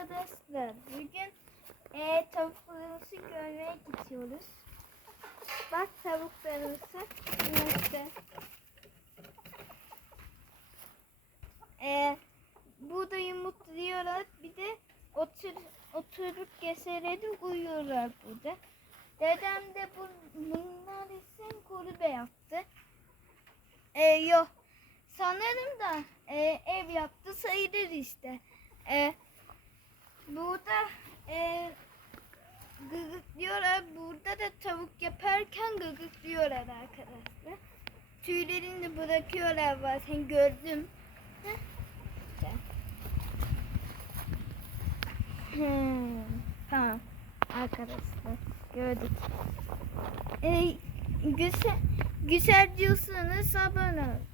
arkadaşlar. Bugün tavuklarımızı görmeye gidiyoruz. Bak tavuklarımızı işte. Burada yumurtluyorlar. Bir de oturup keserek uyuyorlar burada. Dedem de bunlar için kulübe yaptı. Yok. Sanırım da ev yaptı sayılır işte. Burada gıgıklıyorlar. Burada da tavuk yaparken gıgıklıyorlar arkadaşlar. Tüylerini de bırakıyorlar bazen gördüm. Tamam arkadaşlar gördük. Güzel diyorsanız abone olun.